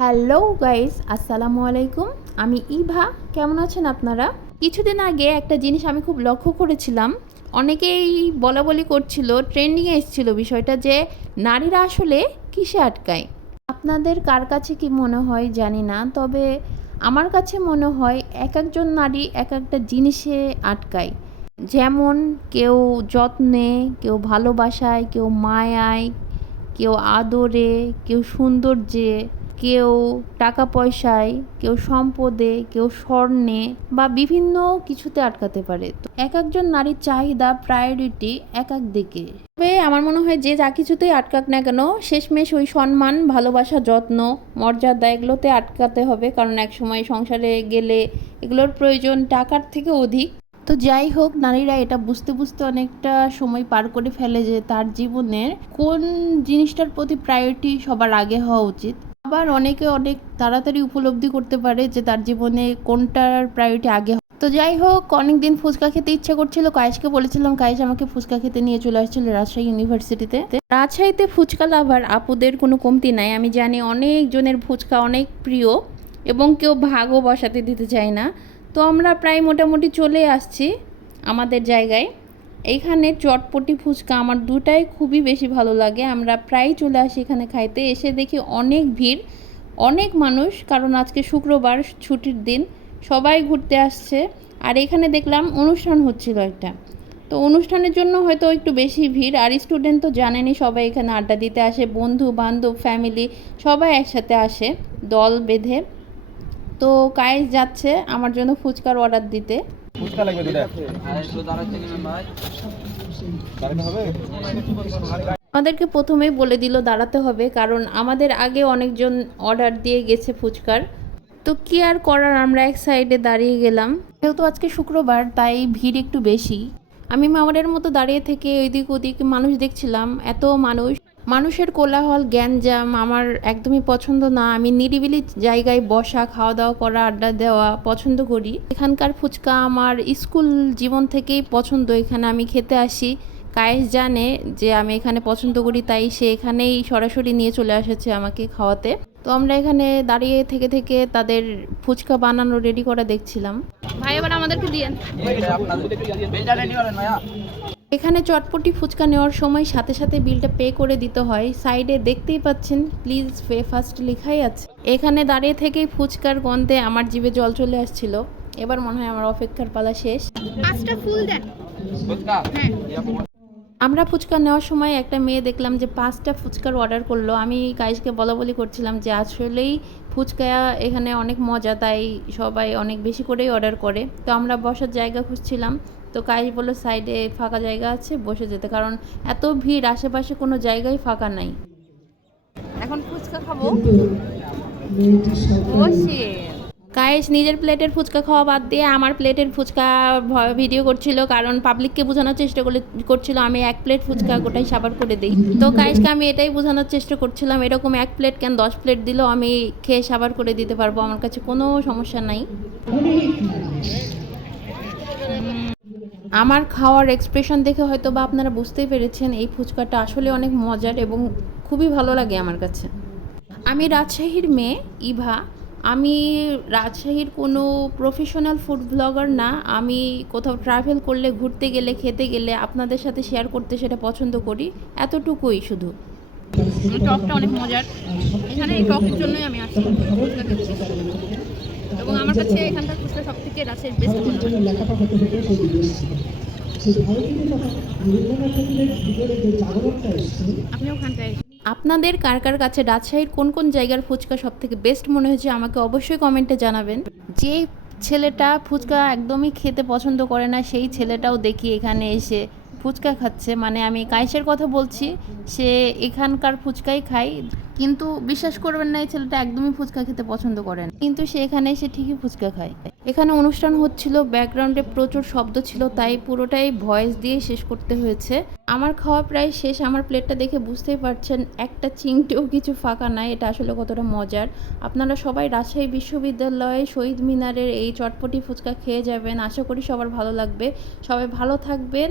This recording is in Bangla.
হ্যালো গাইস আসসালামু আলাইকুম। আমি ইভা, কেমন আছেন আপনারা? কিছুদিন আগে একটা জিনিস আমি খুব লক্ষ্য করেছিলাম। অনেকেই বলা বলি করছিল ট্রেন্ডিংয়ে এসেছিল বিষয়টা যে, নারীরা আসলে কিসে আটকায়? আপনাদের কার কাছে কি মনে হয় জানি না, তবে আমার কাছে মনে হয় এক একজন নারী এক একটা জিনিসে আটকায়। যেমন কেউ যত্নে, কেউ ভালোবাসায়, কেউ মায়ায়, কেউ আদরে, কেউ সৌন্দর্যে। কেউ টাকা পয়সায়, কেউ সম্পদে, কেউ স্বর্ণে বা বিভিন্ন কিছুতে আটকাতে পারে। তো এক একজন নারীর চাহিদা প্রায়োরিটি এক এক দিকে। তবে আমার মনে হয় যে যা কিছুতেই আটকাক না কেন, শেষমেশ ওই সম্মান, ভালোবাসা, যত্ন, মর্যাদা এগুলোতে আটকাতে হবে। কারণ এক সময় সংসারে গেলে এগুলোর প্রয়োজন টাকার থেকে অধিক। তো যাই হোক, নারীরা এটা বুঝতে বুঝতে অনেকটা সময় পার করে ফেলে যে তার জীবনের কোন জিনিসটার প্রতি প্রায়োরিটি সবার আগে হওয়া উচিত। আবার অনেকে অনেক তাড়াতাড়ি উপলব্ধি করতে পারে যে তার জীবনে কোনটার প্রায়োরিটি আগে। তো যাই হোক অনেক দিন ফুচকা খেতে ইচ্ছা করছিল। কায়েশকে বলেছিলাম, কায়েশ, আমাকে ফুচকা খেতে নিয়ে চলে আসছিল রাজশাহী ইউনিভার্সিটিতে রাজশাহীতে ফুচকা লাভার আপুদের কোনো কমতি নাই। আমি জানি অনেক জনের ফুচকা অনেক প্রিয় এবং কেউ ভাগও বসাতে দিতে চায় না। তো আমরা প্রায় মোটামুটি চলে আসছি আমাদের জায়গায়। এইখানে চটপটি ফুচকা আমার দুটাই খুবই বেশি ভালো লাগে। আমরা প্রায় চলে আসি এখানে খাইতে। এসে দেখি অনেক ভিড়, অনেক মানুষ, কারণ আজকে শুক্রবার, ছুটির দিন, সবাই ঘুরতে আসছে। আর এখানে দেখলাম অনুষ্ঠান হচ্ছিল একটা। তো অনুষ্ঠানের জন্য হয়তো একটু বেশি ভিড়, আর স্টুডেন্ট তো জানেনই সবাই এখানে আড্ডা দিতে আসে, বন্ধু, বান্ধব, ফ্যামিলি, সবাই একসাথে আসে, দল বেঁধে। তো কায়েস যাচ্ছে আমার জন্য ফুচকার অর্ডার দিতে। ফুচকা লাগবে আমাদেরকে প্রথমেই বলে দিল দাঁড়াতে হবে, কারণ আমাদের আগে অনেকজন অর্ডার দিয়ে গেছে ফুচকার। তো কি আর করার, আমরা এক সাইডে দাঁড়িয়ে গেলাম। যেহেতু আজকে শুক্রবার, তাই ভিড় একটু বেশি। আমি মামারের মতো দাঁড়িয়ে থেকে ওইদিক ওদিক মানুষ দেখছিলাম, এত মানুষ। মানুষের কোলাহল জ্ঞানজাম আমার একদমই পছন্দ না। আমি নিরিবিলি জায়গায় বসা খাওয়া দাওয়া করা আড্ডা দেওয়া পছন্দ করি। এখানকার ফুচকা আমার স্কুল জীবন থেকেই পছন্দ। এখানে আমি খেতে আসি। কায়েস জানে যে আমি এখানে পছন্দ করি তাই সে এখানেই সরাসরি নিয়ে চলে এসেছে আমাকে খাওয়াতে। তো আমরা এখানে দাঁড়িয়ে থেকে থেকে তাদের ফুচকা বানানো রেডি করা দেখছিলাম। ভাই এবার আমাদেরকে দিয়েন এখানে চটপটি ফুচকা নেওয়ার সময় সাথে সাথে বিলটা পে করে দিতে হয়। সাইডে দেখতেই পাচ্ছেন প্লিজ পে ফার্স্ট লেখাই আছে। এখানে দাঁড়িয়ে থেকেই ফুচকার গন্ধে আমার জিভে জল চলে আসছিল। এবার মনে হয় আমার অপেক্ষার পালা শেষ। পাঁচটা ফুল দেন। ফুচকা? হ্যাঁ। আমরা ফুচকা নেওয়ার সময় একটা মেয়ে দেখলাম যে পাঁচটা ফুচকার অর্ডার করল। আমি কাইশকে বলা বলি করছিলাম যে আসলেই ফুচকা এখানে অনেক মজা তাই সবাই অনেক বেশি করেই অর্ডার করে। তো আমরা বসার জায়গা খুঁজছিলাম। তো কাইশ বলল সাইডে ফাঁকা জায়গা আছে বসে যেতে। কারণ এত ভিড় আশেপাশে কোনো জায়গায় ফাঁকা নাই। এখন ফুচকা খাব। বসে। কায়েশ নিজের প্লেটের ফুচকা খাওয়া বাদ দিয়ে আমার প্লেটের ফুচকা ভিডিও করছিল, কারণ পাবলিককে বোঝানোর চেষ্টা করে করছিল, আমি এক প্লেট ফুচকা গোটাই সাবার করে দিই। তো কায়েশকে আমি এটাই বোঝানোর চেষ্টা করছিলাম, এরকম এক প্লেট কেন দশ প্লেট দিলেও আমি খেয়ে সাবার করে দিতে পারব, আমার কাছে কোনো সমস্যা নাই। আমার খাওয়ার এক্সপ্রেশন দেখে হয়তো বা আপনারা বুঝতেই পেরেছেন, এই ফুচকাটা আসলে অনেক মজার এবং খুবই ভালো লাগে আমার কাছে। আমি রাজশাহীর মেয়ে, ইভা আমি রাজশাহীর কোনো প্রফেশনাল ফুড ব্লগার না। আমি কোথাও ট্রাভেল করলে ঘুরতে গেলে খেতে গেলে আপনাদের সাথে শেয়ার করতে সেটা পছন্দ করি। এতটুকুই শুধু। টকটা অনেক মজার। এখানে এই টকের জন্যই আমি আসছি। ফুচকা খেতে। এবং আমার কাছে এখানকার ফুচকা সব থেকে রাসের বেস্ট মনে হয়। আপনি ওখানটায় আপনাদের কার কার কাছে রাজশাহীর কোন কোন জায়গার ফুচকা সব থেকে বেস্ট মনে হয়েছে আমাকে অবশ্যই কমেন্টে জানাবেন। যে ছেলেটা ফুচকা একদমই খেতে পছন্দ করে না, সেই ছেলেটাও দেখি এখানে এসে ফুচকা খাচ্ছে। মানে আমি কাইসের কথা বলছি, সে এখানকার ফুচকাই খায়। কিন্তু বিশ্বাস করবেন না, এই ছেলেটা একদমই ফুচকা খেতে পছন্দ করে না। কিন্তু সে এখানে এসে ঠিকই ফুচকা খায়। এখানে অনুষ্ঠান হচ্ছিল ব্যাকগ্রাউন্ডে প্রচুর শব্দ ছিল, তাই পুরোটাই ভয়েস দিয়ে শেষ করতে হয়েছে। আমার খাওয়া প্রায় শেষ, আমার প্লেটটা দেখে বুঝতেই পারছেন, একটা চিংটেও কিছু ফাঁকা নাই, এটা আসলে কতটা মজার। আপনারা সবাই রাজশাহী বিশ্ববিদ্যালয়ে শহীদ মিনারের এই চটপটি ফুচকা খেয়ে যাবেন, আশা করি সবার ভালো লাগবে। সবাই ভালো থাকবেন।